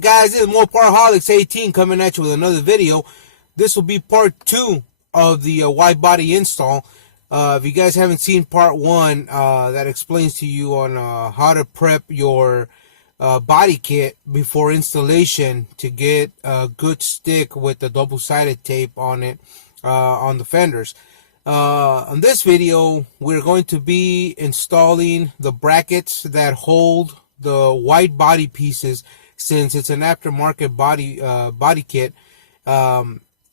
up, guys? This is Motorsport 18 coming at you with another video. This will be part 2 of the WideBody install. If you guys haven't seen part 1, that explains to you on how to prep your body kit before installation to get a good stick with the double-sided tape on it on the fenders. On this video, we're going to be installing the brackets that hold the wide body pieces. Since it's an aftermarket body kit,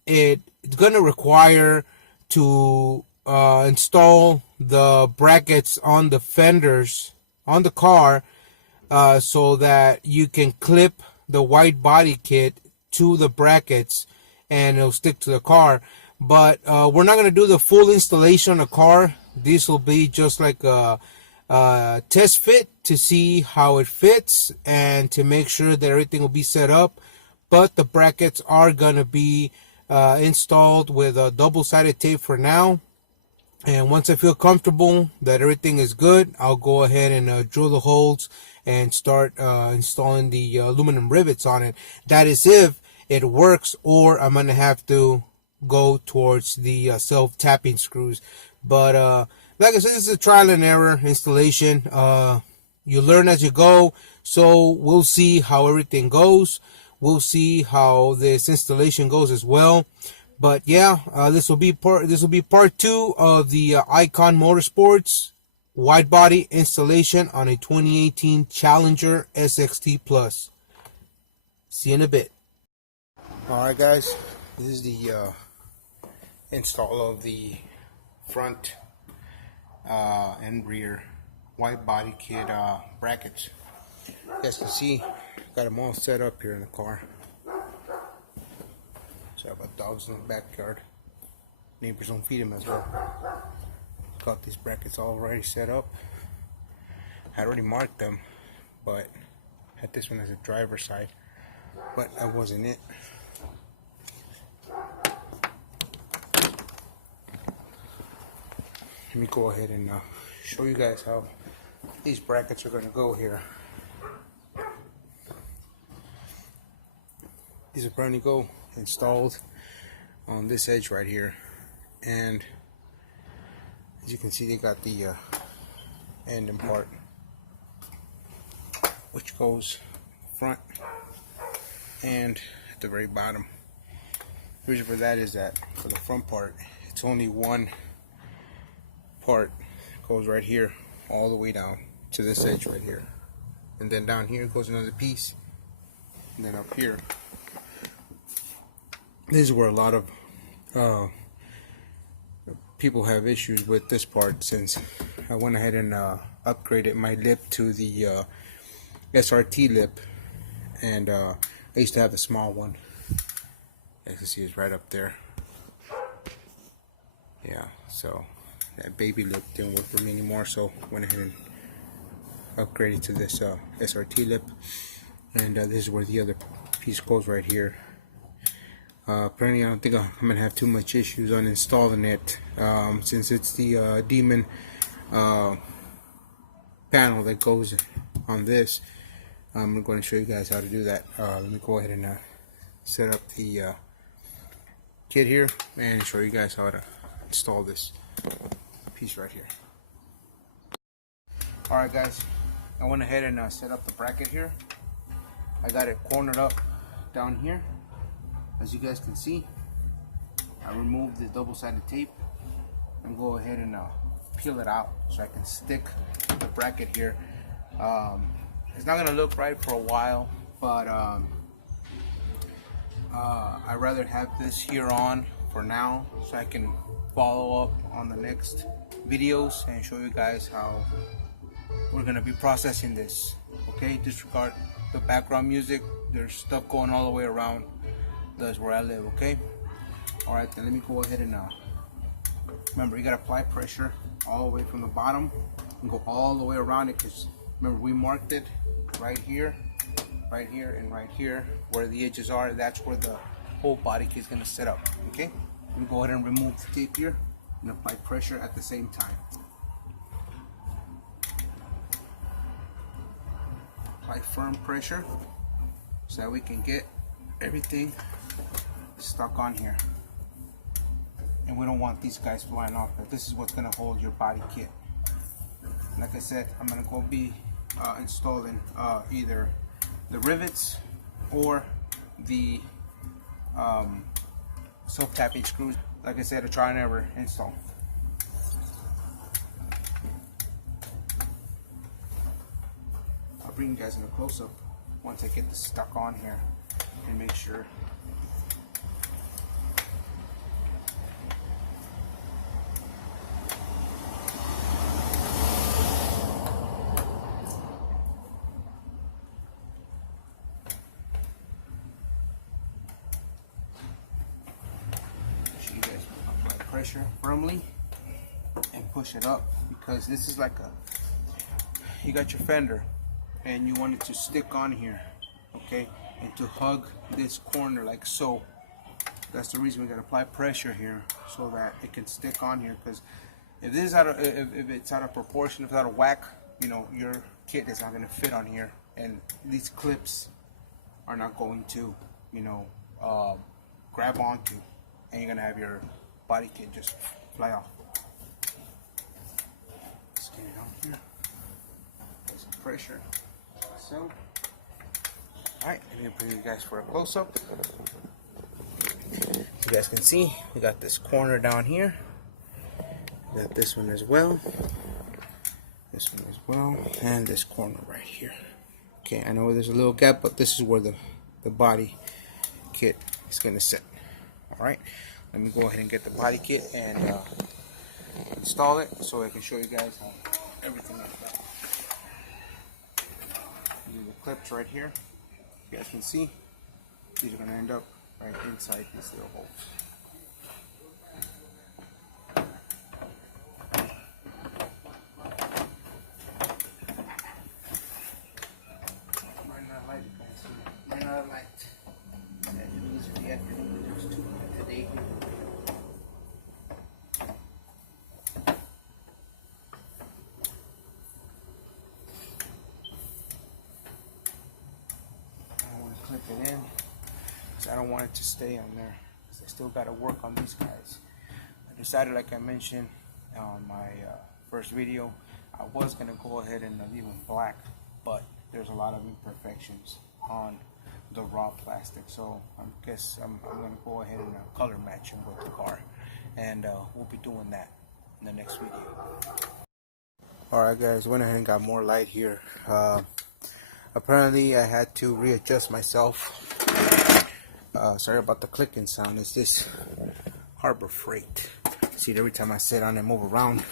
it's going to require to install the brackets on the fenders on the car so that you can clip the wide body kit to the brackets and it'll stick to the car. But we're not going to do the full installation on the car. This will be just like a test fit to see how it fits and to make sure that everything will be set up. But the brackets are going to be installed with a double-sided tape for now. And once I feel comfortable that everything is good, I'll go ahead and drill the holes and start installing the aluminum rivets on it. That is if it works, or I'm going to have to go towards the self-tapping screws. But like I said, this is a trial and error installation. You learn as you go, so we'll see how everything goes. We'll see how this installation goes as well. But yeah, this will be part 2 of the Icon Motorsports wide body installation on a 2018 Challenger SXT Plus. See you in a bit. All right, guys, this is the install of the front and rear wide body kit brackets. You guys can see, got them all set up here in the car. So I've got dogs in the backyard. Neighbors don't feed them as well. Got these brackets already set up. I already marked them, but had this one as a driver's side, but that wasn't it. Let me go ahead and show you guys how these brackets are going to go here. These are going to go installed on this edge right here, and as you can see, they got the end and part, which goes front and at the very bottom. The reason for that is that for the front part, it's only one part. It goes right here all the way down to this edge right here, and then down here goes another piece, and then up here, this is where a lot of people have issues with this part, since I went ahead and upgraded my lip to the SRT lip, and I used to have the small one. As you can see, it's right up there. Yeah, so that baby lip didn't work for me anymore, so went ahead and upgraded to this SRT lip, and this is where the other piece goes right here. Apparently I don't think I'm going to have too much issues on installing it, since it's the Demon panel that goes on this. I'm going to show you guys how to do that. Let me go ahead and set up the kit here and show you guys how to install this piece right here. Alright, guys, I went ahead and set up the bracket here. I got it cornered up down here. As you guys can see, I removed the double-sided tape and go ahead and peel it out so I can stick the bracket here. It's not going to look right for a while, but I'd rather have this here on for now so I can follow up on the next videos and show you guys how we're going to be processing this. Okay, disregard the background music. There's stuff going all the way around. That's where I live. Okay, alright, then let me go ahead and remember, you gotta apply pressure all the way from the bottom and go all the way around it, because remember, we marked it right here, and right here where the edges are. That's where the whole body kit is gonna set up. Okay, let me go ahead and remove the tape here and apply pressure at the same time. Apply firm pressure so that we can get everything stuck on here. And we don't want these guys flying off, but this is what's going to hold your body kit. Like I said, I'm going to go be installing either the rivets or the self-tapping screws. Like I said, a try and error install. I'll bring you guys in a close-up once I get this stuck on here and make sure. You guys apply pressure firmly and push it up, because this is like you got your fender and you want it to stick on here, okay, and to hug this corner like so. That's the reason we gotta apply pressure here, so that it can stick on here. Because if this is if it's out of proportion, if it's out of whack, you know, your kit is not gonna fit on here, and these clips are not going to, you know, grab onto, and you're gonna have your body kit just fly off. Let's get it on here. Put some pressure. So, alright, let me bring you guys for a close-up. You guys can see we got this corner down here. We got this one as well. This one as well, and this corner right here. Okay, I know there's a little gap, but this is where the body kit is gonna sit. Alright, let me go ahead and get the body kit and install it so I can show you guys how everything is done. These are the clips right here. You guys can see these are going to end up right inside these little holes. Might not light it, guys. Might not light. That means we have to use two today. Clip it in, because I don't want it to stay on there, because I still got to work on these guys. I decided, like I mentioned on my first video, I was going to go ahead and leave them black, but there's a lot of imperfections on the raw plastic, so I guess I'm going to go ahead and color match them with the car, and we'll be doing that in the next video. Alright guys, went ahead and got more light here. Apparently I had to readjust myself. Sorry about the clicking sound. It's this Harbor Freight. See, every time I sit on and move around,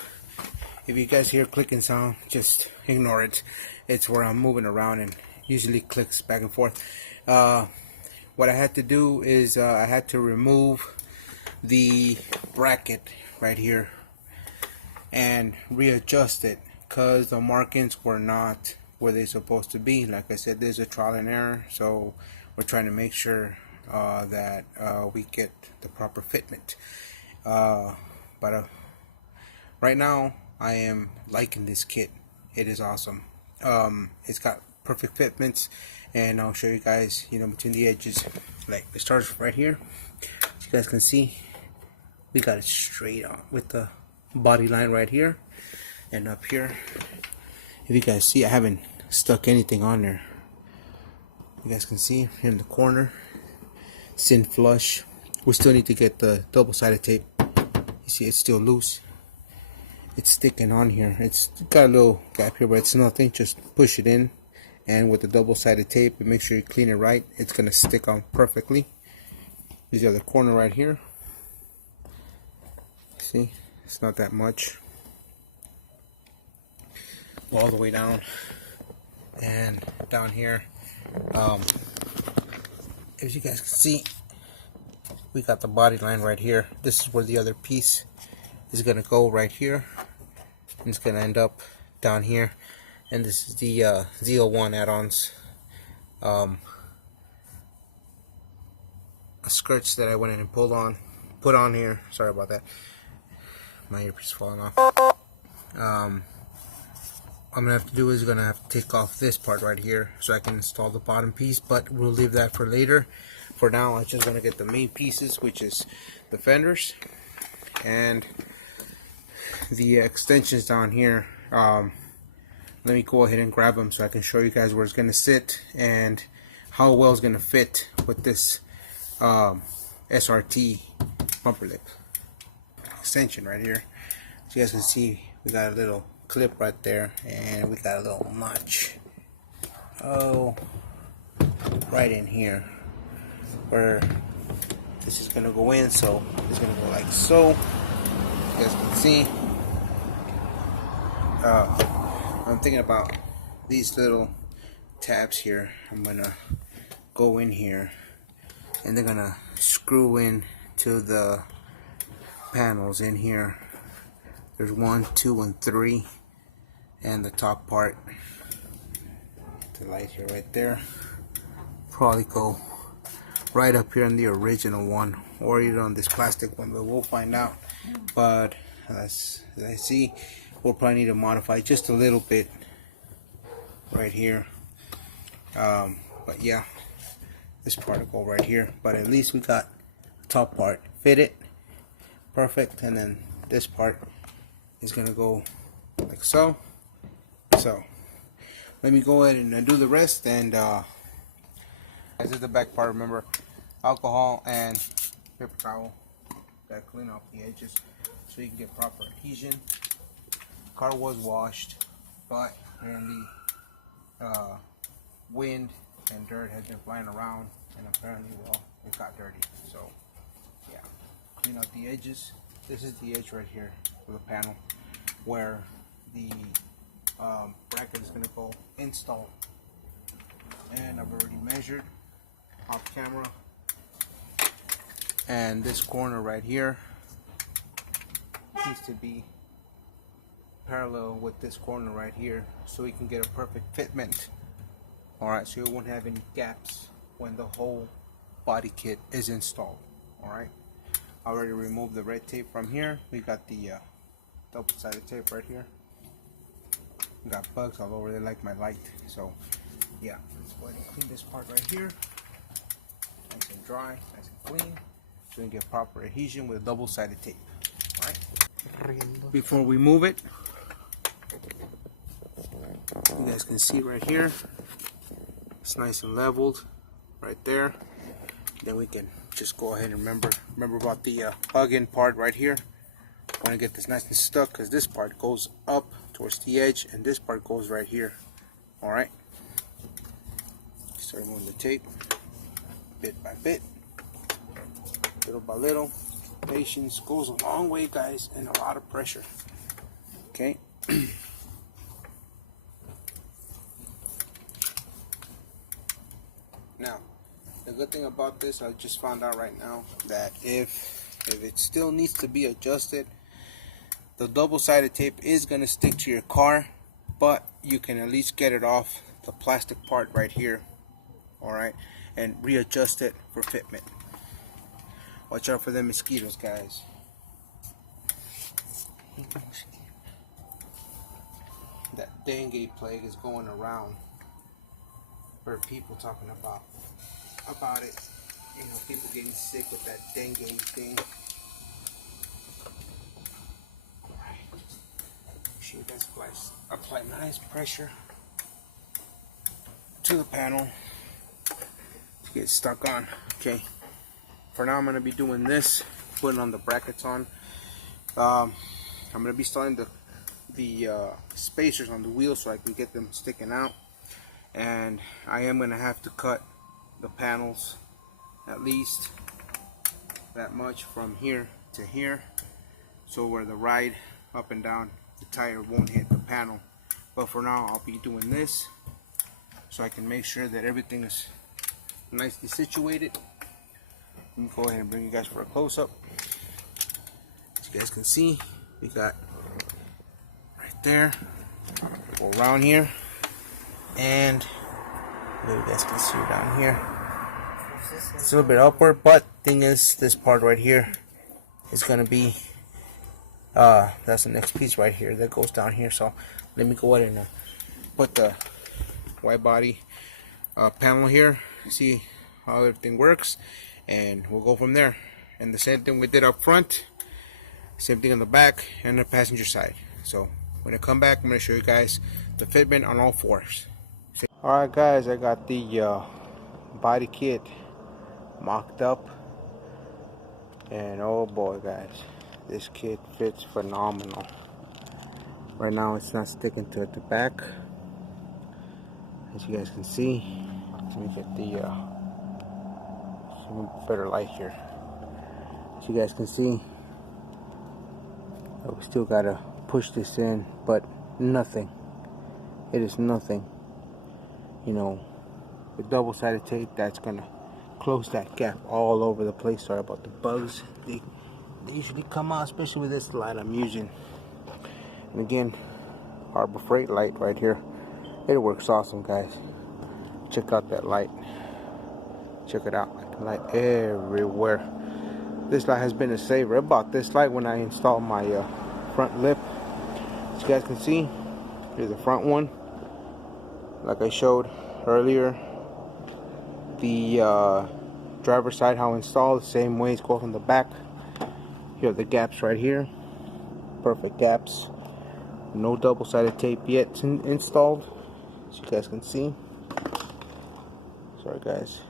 if you guys hear clicking sound, just ignore it. It's where I'm moving around and usually clicks back and forth. What I had to do is I had to remove the bracket right here and readjust it, because the markings were not where they're supposed to be. Like I said, there's a trial and error, so we're trying to make sure that we get the proper fitment. But right now I am liking this kit. It is awesome. It's got perfect fitments, and I'll show you guys, you know, between the edges. Like, it starts right here. As you guys can see, we got it straight on with the body line right here, and up here, if you guys see, I haven't stuck anything on there. You guys can see here in the corner, it's in flush. We still need to get the double-sided tape. You see, it's still loose. It's sticking on here. It's got a little gap here, but it's nothing. Just push it in, and with the double-sided tape, and make sure you clean it right, it's gonna stick on perfectly. Here's the other corner right here. See, it's not that much. All the way down, and down here, as you guys can see, we got the body line right here. This is where the other piece is gonna go, right here, and it's gonna end up down here. And this is the Z01 add-ons skirts that I went in and put on here. Sorry about that, my earpiece falling off. I'm gonna have to do is gonna have to take off this part right here so I can install the bottom piece, but we'll leave that for later. For now, I just want to get the main pieces, which is the fenders and the extensions down here. Let me go ahead and grab them so I can show you guys where it's gonna sit and how well it's gonna fit with this SRT bumper lip extension right here. So you guys can see we got a little clip right there, and we got a little notch right in here where this is gonna go in. So it's gonna go like so. You guys can see. I'm thinking about these little tabs here. I'm gonna go in here, and they're gonna screw in to the panels in here. There's 1, 2, and 3, and the top part, the light here right there, probably go right up here in the original one, or either on this plastic one, but we'll find out. But as I see, we'll probably need to modify just a little bit right here. But yeah, this part will go right here, but at least we got the top part fitted perfect, and then this part is gonna go like so. So let me go ahead and do the rest. And this is the back part. Remember, alcohol and paper towel. Gotta clean off the edges so you can get proper adhesion. Car was washed, but apparently wind and dirt has been flying around, and apparently, well, it got dirty. So yeah, clean out the edges. This is the edge right here for the panel where the bracket is going to go installed, and I've already measured off camera, and this corner right here needs to be parallel with this corner right here so we can get a perfect fitment. Alright, so you won't have any gaps when the whole body kit is installed. Alright, I already removed the red tape from here. We got the double-sided tape right here. We got bugs all over there like my light. So yeah, let's go ahead and clean this part right here. Nice and dry, nice and clean, so we can get proper adhesion with double-sided tape. Alright, before we move it, you guys can see right here, it's nice and leveled right there. Then we can just go ahead and remember about the plug-in part right here. Want to get this nice and stuck, because this part goes up towards the edge and this part goes right here. Alright, start removing the tape bit by bit, little by little. Patience goes a long way, guys, and a lot of pressure. Okay. Now, the good thing about this, I just found out right now that if it still needs to be adjusted, the double-sided tape is going to stick to your car, but you can at least get it off the plastic part right here, alright, and readjust it for fitment. Watch out for them mosquitoes, guys. That dengue plague is going around. Heard people talking about it. You know, people getting sick with that dengue thing. Alright. Make sure you guys apply nice pressure to the panel to get stuck on. Okay. For now, I'm going to be doing this, putting on the brackets on. I'm going to be starting the spacers on the wheels so I can get them sticking out. And I am going to have to cut the panels at least that much from here to here, so where the ride up and down the tire won't hit the panel. But for now, I'll be doing this so I can make sure that everything is nicely situated. Let me go ahead and bring you guys for a close-up. As you guys can see, we got right there, go around here, and you guys can see down here. It's a little bit upward, but thing is, this part right here is gonna be that's the next piece right here that goes down here. So let me go ahead and put the wide body panel here, see how everything works, and we'll go from there. And the same thing we did up front, same thing on the back and the passenger side. So when I come back, I'm going to show you guys the fitment on all fours. Alright guys, I got the body kit mocked up, and oh boy guys, this kit fits phenomenal. Right now it's not sticking to the back, as you guys can see. Let me get the some better light here. As you guys can see, we still gotta push this in, but nothing. It is nothing. You know, with double-sided tape, that's gonna close that gap all over the place. Sorry about the bugs. They usually come out, especially with this light I'm using. And again, Harbor Freight light right here. It works awesome, guys. Check out that light. Check it out. Light everywhere. This light has been a saver. I bought this light when I installed my front lip. As you guys can see, here's the front one. Like I showed earlier, the driver's side, how installed, the same way. It's going from the back. Here are the gaps right here. Perfect gaps. No double-sided tape yet installed, as you guys can see. Sorry guys.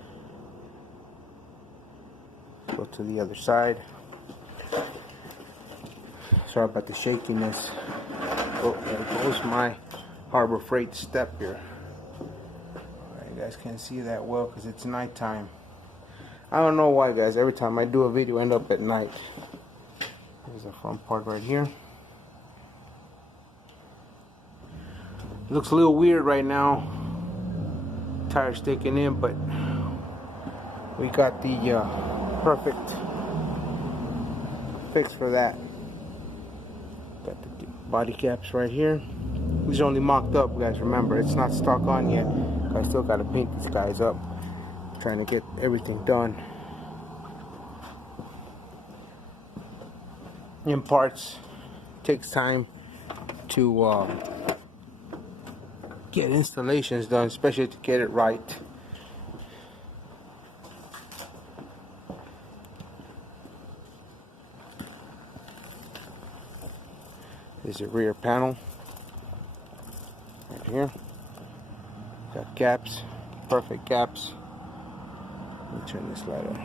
Go to the other side. Sorry about the shakiness. Oh, there goes my Harbor Freight step here. Alright, you guys can't see that well because it's nighttime. I don't know why, guys. Every time I do a video, I end up at night. There's the front part right here. Looks a little weird right now. Tire sticking in, but we got the perfect fix for that. Got the body caps right here. These are only mocked up, guys. Remember, it's not stuck on yet. I still got to paint these guys up. Trying to get everything done. In parts, takes time to get installations done, especially to get it right. There's a rear panel right here. Got gaps, perfect gaps. Let me turn this light on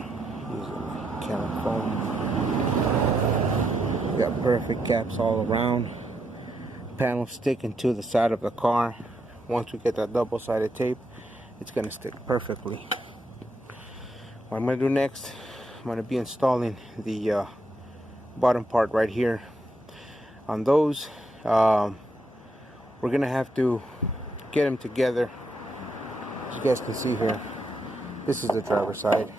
using my camera phone. Got perfect gaps all around. Panel sticking to the side of the car. Once we get that double-sided tape, it's gonna stick perfectly. What I'm gonna do next, I'm gonna be installing the bottom part right here. On those, we're gonna have to get them together. As you guys can see here, this is the driver's side.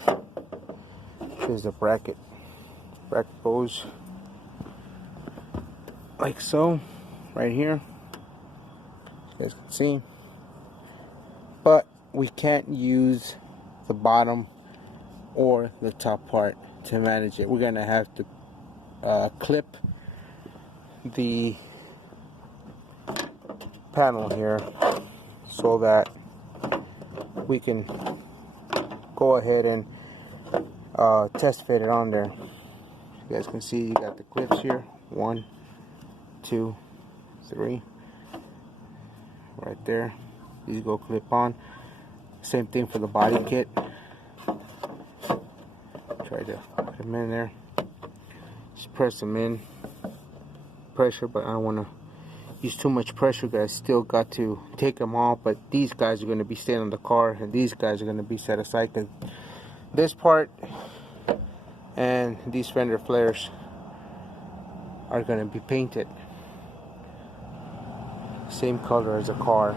Here's the bracket. Bracket goes like so, right here. You guys can see, but we can't use the bottom or the top part to manage it. We're gonna have to clip the panel here so that we can go ahead and test fit it on there. You guys can see you got the clips here. 1, 2, 3. Right there. These go clip on. Same thing for the body kit. Try to put them in there. Just press them in. Pressure, but I don't want to use too much pressure, guys. Still got to take them off, but these guys are going to be staying on the car, and these guys are going to be set aside, because this part and these fender flares are going to be painted same color as the car.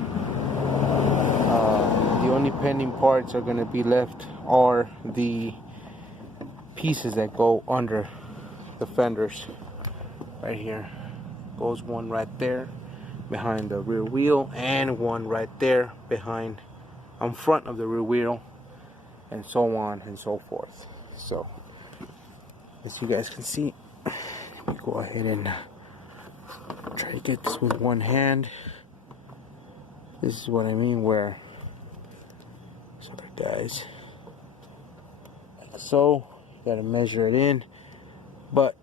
The only pending parts are going to be left are the pieces that go under the fenders. Right here goes one right there behind the rear wheel, and one right there behind on front of the rear wheel, and so on and so forth. So as you guys can see, let me go ahead and try to get this with one hand. This is what I mean, where, sorry guys, so you gotta measure it in, but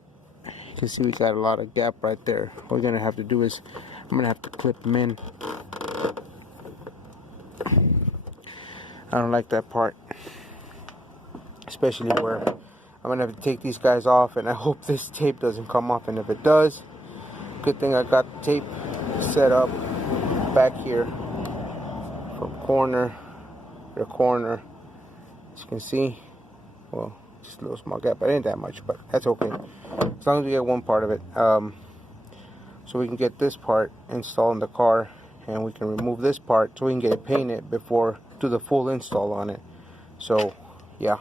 you can see we got a lot of gap right there. What we're gonna have to do is, I'm gonna have to clip them in. I don't like that part, especially where I'm gonna have to take these guys off, and I hope this tape doesn't come off, and if it does, good thing I got the tape set up back here from corner to corner. As you can see, well, just a little small gap, but it ain't that much, but that's okay as long as we get one part of it. So we can get this part installed in the car, and we can remove this part so we can get it painted before do the full install on it. So yeah,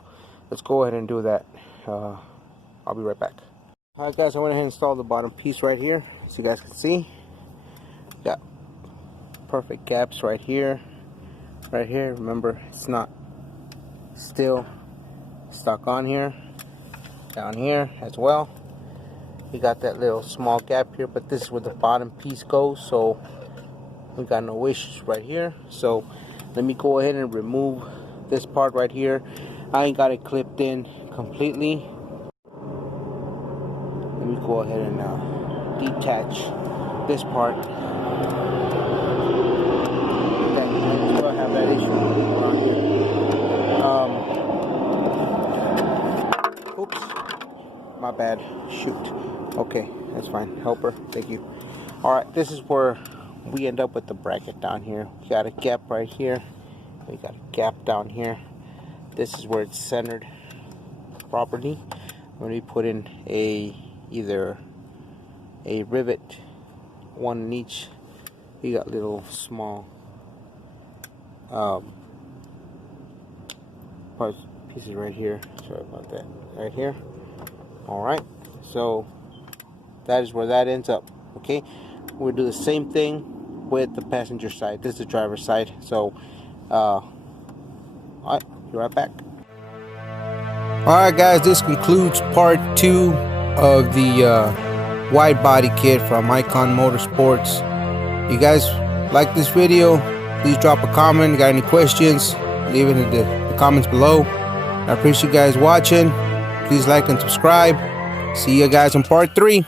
let's go ahead and do that. I'll be right back. Alright guys, I went ahead and installed the bottom piece right here, so you guys can see. Got perfect gaps right here. Right here, remember, it's not still stuck on here. Down here as well, we got that little small gap here, but this is where the bottom piece goes, so we got no issues right here. So let me go ahead and remove this part right here. I ain't got it clipped in completely. Let me go ahead and detach this part. I still have that issue around here. Oops, my bad. Shoot. Okay, that's fine. Helper, thank you. All right, this is where we end up with the bracket down here. We got a gap right here. We got a gap down here. This is where it's centered properly. I'm going to put in either a rivet, one in each. We got little small pieces right here. Sorry about that. Right here. All right. So that is where that ends up. Okay. We'll do the same thing with the passenger side. This is the driver's side. So, alright, be right back. Alright guys, this concludes part 2 of the wide body kit from Icon Motorsports. You guys like this video? Please drop a comment. Got any questions? Leave it in the comments below. I appreciate you guys watching. Please like and subscribe. See you guys in part 3.